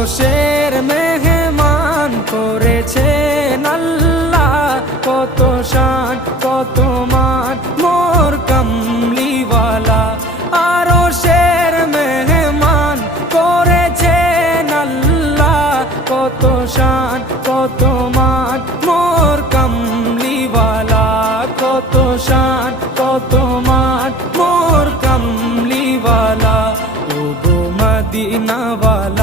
আরশের মেহমান করেছেন আল্লাহ, কত শান কত মান মোর কামলিওয়ালা। আরশের মেহমান করেছেন আল্লাহ, কত শান কত মান মোর কামলিওয়ালা, কত শান কত মান মোর কামলিওয়ালা। ও গো মদিনাওয়ালা